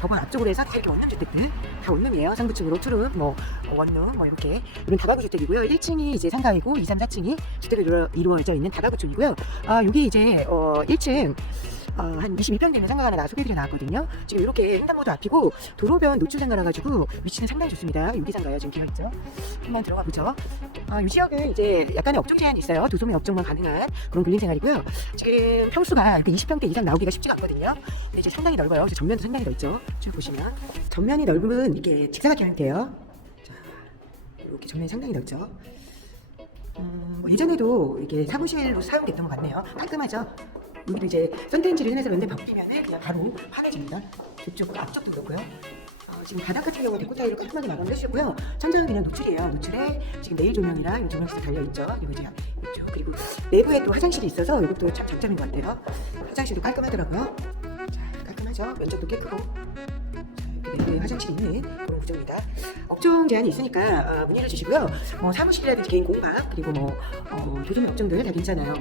법원 앞쪽으로 해서 다 이렇게 원룸 주택들 다 원룸이에요. 상부층으로 투룸, 뭐 어, 원룸, 뭐 이렇게 이런 다가구 주택이고요. 1층이 이제 상가이고 2, 3, 4층이 주택으로 이루어- 이루어져 있는 다가구촌이고요. 아 여기 이제 어 1층 어, 한 22평 되는 상가가 하나 소개드려 나왔거든요. 지금 이렇게 횡단보도 앞이고 도로변 노출 상가라 가지고 위치는 상당히 좋습니다. 여기 상가요 지금 되어 있죠. 한번 들어가 보죠. 아, 이 지역은 이제 약간의 업종 제한이 있어요. 도소매 업종만 가능한 그런 근린 생활이고요. 지금 평수가 이렇게 20평대 이상 나오기가 쉽지가 않거든요. 근데 이제 상당히 넓어요. 이제 전면도 상당히 넓죠. 쭉 보시면 전면이 넓으면 이게 직사각형 형태예요. 자, 이렇게 전면이 상당히 넓죠. 음, 뭐 예전에도 이게 사무실로 사용됐던 것 같네요. 깔끔하죠. 여기도 이제 썬텐지를 해서 그런데 벗기면은 그냥 바로 환해집니다. 이쪽 앞쪽도 그렇고요. 어, 지금 바닥 같은 경우는 데코 타일로 깔끔하게. 천장은 그냥 노출이에요. 노출에 지금 네일 조명이랑 이 조명실이 달려있죠. 그리고 이제 이쪽 그리고 내부에 또 화장실이 있어서 이것도 참 장점인 것 같아요. 화장실도 깔끔하더라고요. 자, 깔끔하죠. 면적도 깨끗고. 자, 이렇게 내부에 화장실이 있는 그런 구조입니다. 업종 제한이 있으니까 어, 문의를 주시고요. 뭐 사무실이라든지 개인 공방 그리고 뭐 어, 조조미 업종들 다 괜찮아요.